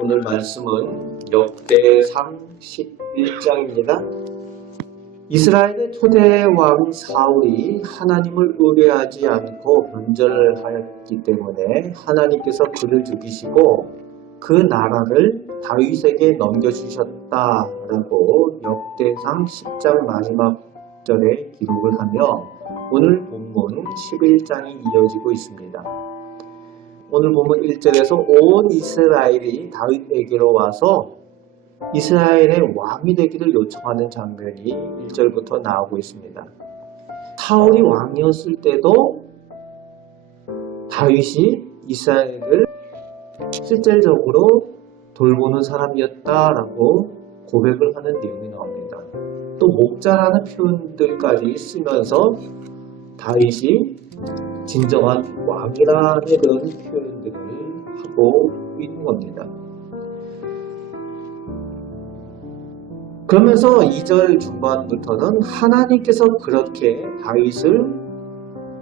오늘 말씀은 역대상 11장입니다. 이스라엘의 초대 왕 사울이 하나님을 의뢰하지 않고 변절하였기 때문에 하나님께서 그를 죽이시고 그 나라를 다윗에게 넘겨주셨다라고 역대상 10장 마지막 절에 기록을 하며 오늘 본문 11장이 이어지고 있습니다. 오늘 본문 1절에서 온 이스라엘이 다윗에게로 와서 이스라엘의 왕이 되기를 요청하는 장면이 1절부터 나오고 있습니다. 사울이 왕이었을 때도 다윗이 이스라엘을 실질적으로 돌보는 사람이었다라고 고백을 하는 내용이 나옵니다. 또 목자라는 표현들까지 쓰면서 다윗이 진정한 왕이라는 그런 표현들을 하고 있는 겁니다. 그러면서 2절 중반부터는 하나님께서 그렇게 다윗을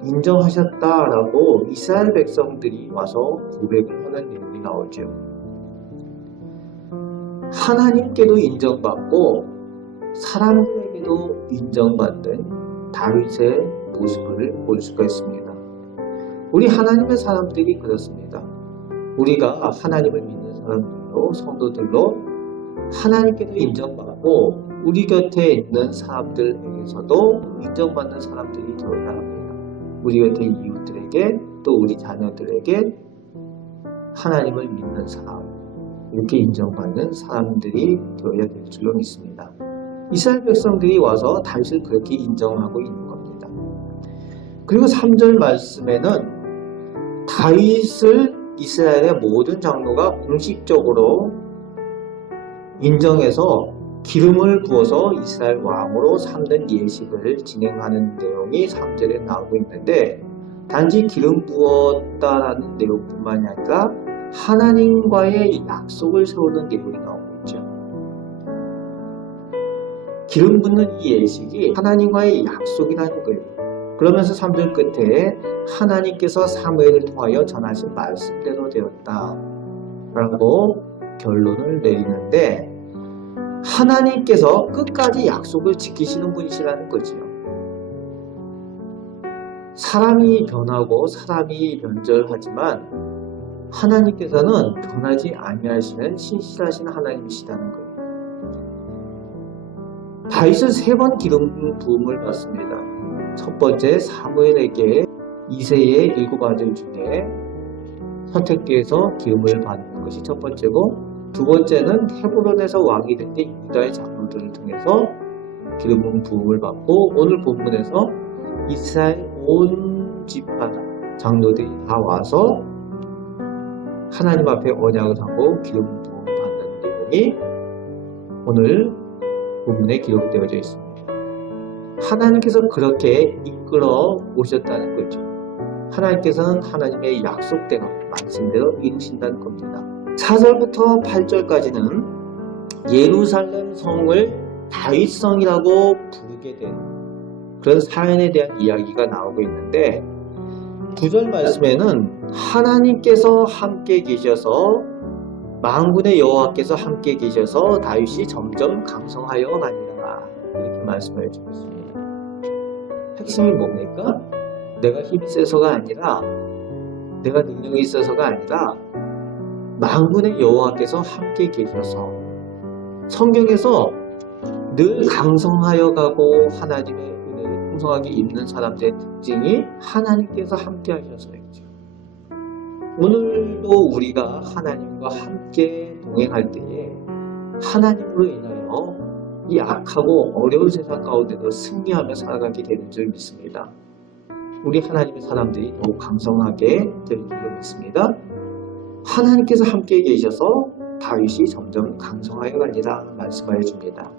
인정하셨다라고 이스라엘 백성들이 와서 고백을 하는 내용이 나오죠. 하나님께도 인정받고 사람들에게도 인정받는 다윗의 모습을 볼 수가 있습니다. 우리 하나님의 사람들이 그렇습니다. 우리가 하나님을 믿는 사람들로 성도들로 하나님께도 인정받고 우리 곁에 있는 사람들에게서도 인정받는 사람들이 되어야 합니다. 우리 곁에 이웃들에게 또 우리 자녀들에게 하나님을 믿는 사람, 이렇게 인정받는 사람들이 되어야 될 줄로 믿습니다. 이스라엘 백성들이 와서 다윗을 그렇게 인정하고 있는 겁니다. 그리고 3절 말씀에는 다윗을 이스라엘의 모든 장로가 공식적으로 인정해서 기름을 부어서 이스라엘 왕으로 삼는 예식을 진행하는 내용이 3절에 나오고 있는데, 단지 기름 부었다라는 내용뿐만이 아니라 하나님과의 약속을 세우는 내용이 나오고 있죠. 기름 붓는 이 예식이 하나님과의 약속이라는 거예요. 그러면서 3절 끝에 하나님께서 사무엘을 통하여 전하신 말씀대로 되었다 라고 결론을 내리는데, 하나님께서 끝까지 약속을 지키시는 분이시라는 거지요. 사람이 변하고 사람이 변절하지만 하나님께서는 변하지 아니하시는 신실하신 하나님이시라는 거예요. 다윗은 3번 기름 부음을 받습니다. 첫 번째 사무엘에게 이새의 7 아들 중에 선택돼서 기름을 받는 것이 첫 번째고, 두 번째는 헤브론에서 왕이 된 때 유다의 장로들을 통해서 기름 부음을 받고, 오늘 본문에서 이스라엘 온 지파 장로들이 다 와서 하나님 앞에 언약을 하고 기름 부음 받는 내용이 오늘 본문에 기록되어져 있습니다. 하나님께서 그렇게 이끌어 오셨다는 거죠. 하나님께서는 하나님의 약속대로 말씀대로 이루신다는 겁니다. 4절부터 8절까지는 예루살렘 성을 다윗성이라고 부르게 된 그런 사연에 대한 이야기가 나오고 있는데, 9절 말씀에는 하나님께서 함께 계셔서 만군의 여호와께서 함께 계셔서 다윗이 점점 강성하여 가니라, 이렇게 말씀을 해주고 있습니다. 핵심이 뭡니까? 내가 힘이 세서가 아니라, 내가 능력이 있어서가 아니라 만군의 여호와께서 함께 계셔서, 성경에서 늘 강성하여 가고 하나님의 은혜를 풍성하게 입는 사람들의 특징이 하나님께서 함께 하셔서였죠. 오늘도 우리가 하나님과 함께 동행할 때에 하나님으로 인하여 이 악하고 어려운 세상 가운데도 승리하며 살아가게 되는 줄 믿습니다. 우리 하나님의 사람들이 더욱 강성하게 될 줄로 믿습니다. 하나님께서 함께 계셔서 다윗이 점점 강성하여 가니라 말씀하여 줍니다.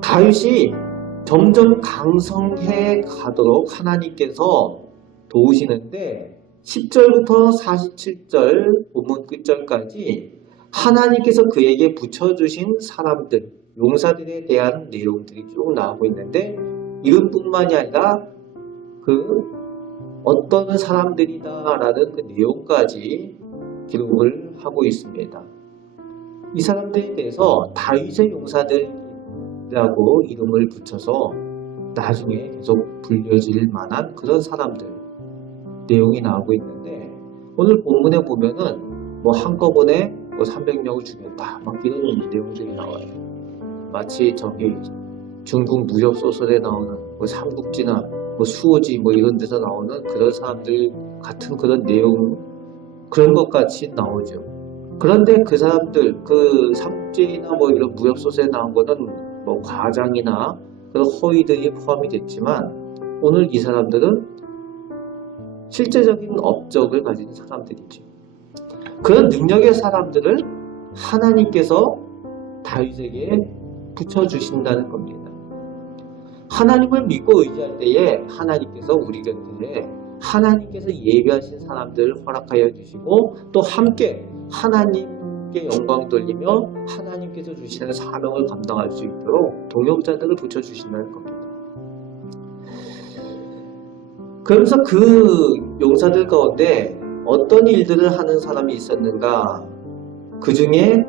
다윗이 점점 강성해 가도록 하나님께서 도우시는데, 10절부터 47절 본문 끝절까지 하나님께서 그에게 붙여주신 사람들, 용사들에 대한 내용들이 쭉 나오고 있는데, 이름뿐만이 아니라 그 어떤 사람들이다라는 그 내용까지 기록을 하고 있습니다. 이 사람들에 대해서 다윗의 용사들이라고 이름을 붙여서 나중에 계속 불려질 만한 그런 사람들 내용이 나오고 있는데, 오늘 본문에 보면은 뭐 한꺼번에 뭐 300명을 죽였다 막 이런 내용들이 나와요. 마치 저기 중국 무협 소설에 나오는 뭐 삼국지나 뭐 수호지 뭐 이런 데서 나오는 그런 사람들 같은 그런 내용, 그런 것 같이 나오죠. 그런데 그 사람들, 그 삼국지나 뭐 이런 무협 소설에 나온 거는 뭐 과장이나 그런 허위들이 포함이 됐지만, 오늘 이 사람들은 실제적인 업적을 가진 사람들이죠. 그런 능력의 사람들을 하나님께서 다윗에게 붙여주신다는 겁니다. 하나님을 믿고 의지할 때에 하나님께서 우리 곁에 하나님께서 예비하신 사람들을 허락하여 주시고, 또 함께 하나님께 영광 돌리며 하나님께서 주시는 사명을 감당할 수 있도록 동역자들을 붙여주신다는 겁니다. 그러면서 그 용사들 가운데 어떤 일들을 하는 사람이 있었는가? 그 중에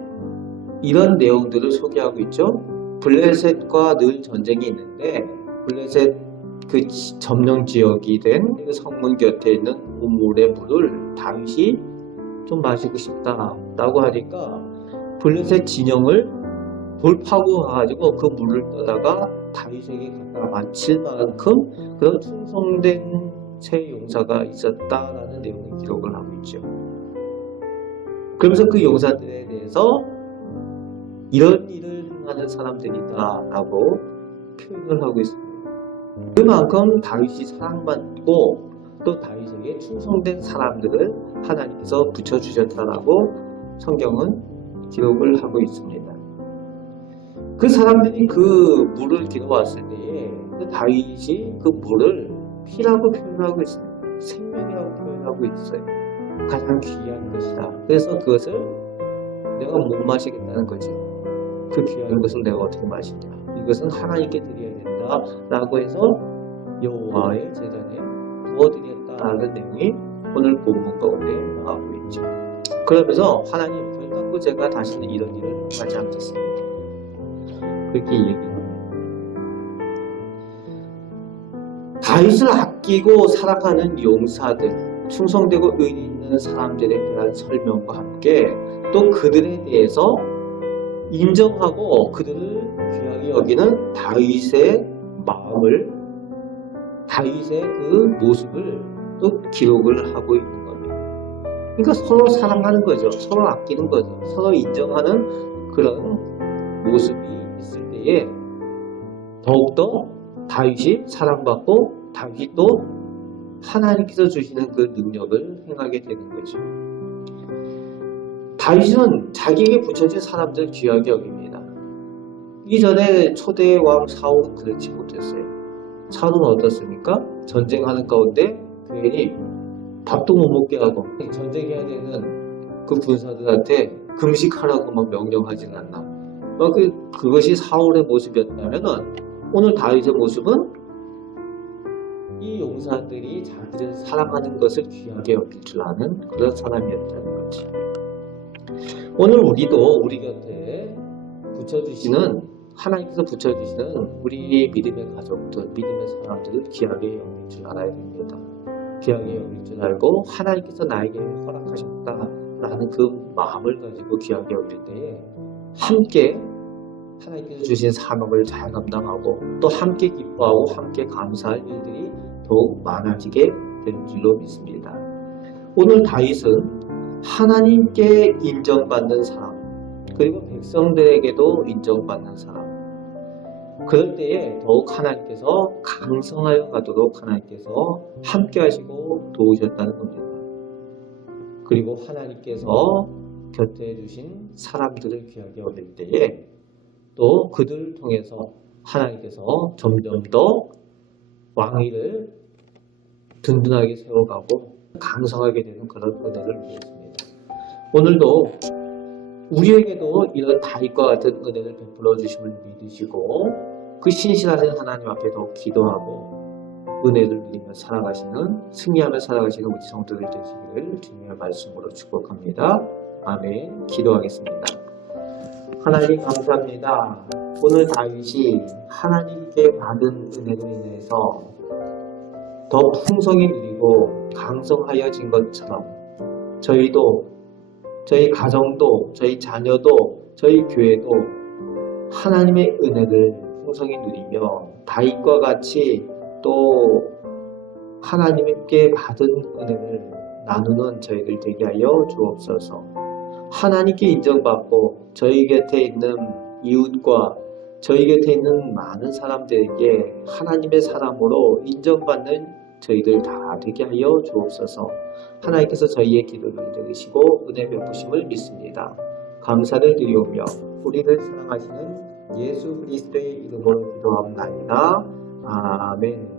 이런 내용들을 소개하고 있죠. 블레셋과 늘 전쟁이 있는데, 블레셋 그 점령 지역이 된 성문 곁에 있는 우물의 물을 다윗이 좀 마시고 싶다라고 하니까 블레셋 진영을 돌파하고 가가지고 그 물을 떠다가 다윗에게 갖다 바칠 만큼 그런 충성된 새 용사가 있었다라는 내용을 기록을 하고 있죠. 그러면서 그 용사들에 대해서 이런 일을 행하는 사람들이다라고 표현을 하고 있습니다. 그만큼 다윗이 사랑받고 또 다윗에게 충성된 사람들을 하나님께서 붙여주셨다라고 성경은 기록을 하고 있습니다. 그 사람들이 그 물을 길어왔을 때에 그 다윗이 그 물을 피라고 표현하고 있습니다. 생명이라고 표현하고 있어요. 가장 귀한 것이다. 그래서 그것을 내가 못 마시겠다는 거지. 그 귀한 것을 내가 어떻게 마시냐. 이것은 하나님께 드려야 된다 라고 해서 여호와의 제단에 부어드렸다라는 내용이 오늘 본문 가운데 나오고 있죠. 그러면서 하나님 결단코 제가 다시는 이런 일을 하지 않겠습니다. 그렇게 얘기합니다. 다윗을 아끼고 사랑하는 용사들, 충성되고 의리 있는 사람들에 대한 설명과 함께 또 그들에 대해서 인정하고 그들을 귀하게 여기는 다윗의 마음을, 다윗의 그 모습을 또 기록을 하고 있는 겁니다. 그러니까 서로 사랑하는 거죠. 서로 아끼는 거죠. 서로 인정하는 그런 모습이 있을 때에 더욱더 다윗이 사랑받고 다윗이 또 하나님께서 주시는 그 능력을 행하게 되는 거죠. 다윗은 자기에게 붙여진 사람들 귀하게 여깁니다. 이전에 초대 왕 사울은 그렇지 못했어요. 사울은 어떻습니까? 전쟁하는 가운데 괜히 밥도 못 먹게 하고 전쟁해야 되는 그 군사들한테 금식하라고 막 명령하지는 않나. 그것이 사울의 모습이었다면 오늘 다윗의 모습은 이 용사들이 자기를 사랑하는 것을 귀하게 여길 줄 아는 그런 사람이었다는 거지. 오늘 우리도 우리 곁에 붙여주시는, 하나님께서 붙여주시는 우리 믿음의 가족들, 믿음의 사람들을 귀하게 여길 줄 알아야 됩니다. 귀하게 여길 줄 알고 하나님께서 나에게 허락하셨다라는 그 마음을 가지고 귀하게 여길 때에 함께 하나님께서 주신 사명을 잘 감당하고 또 함께 기뻐하고 함께 감사할 일들이 더욱 많아지게 될 줄로 믿습니다. 오늘 다윗은 하나님께 인정받는 사람, 그리고 백성들에게도 인정받는 사람, 그럴 때에 더욱 하나님께서 강성하여 가도록 하나님께서 함께 하시고 도우셨다는 겁니다. 그리고 하나님께서 곁에 두신 사람들을 귀하게 여길 때에 또 그들을 통해서 하나님께서 점점 더 왕위를 든든하게 세워가고 강성하게 되는 그런 은혜를 누렸습니다. 오늘도 우리에게도 이런 다윗과 같은 은혜를 베풀어 주심을 믿으시고 그 신실하신 하나님 앞에 더 기도하고 은혜를 누리며 살아가시는, 승리하며 살아가시는 우리 성도들 되시기를 주님의 말씀으로 축복합니다. 아멘. 기도하겠습니다. 하나님 감사합니다. 오늘 다윗이 하나님께 받은 은혜로 인해서 더 풍성히 누리고 강성하여진 것처럼 저희도, 저희 가정도, 저희 자녀도, 저희 교회도 하나님의 은혜를 풍성히 누리며 다윗과 같이 또 하나님께 받은 은혜를 나누는 저희들 되게 하여 주옵소서. 하나님께 인정받고 저희 곁에 있는 이웃과 저희 곁에 있는 많은 사람들에게 하나님의 사람으로 인정받는 저희들 다 되게 하여 주옵소서. 하나님께서 저희의 기도를 들으시고 은혜 베푸심을 믿습니다. 감사를 드리오며 우리를 사랑하시는 예수 그리스도의 이름으로 기도합나이다. 아멘.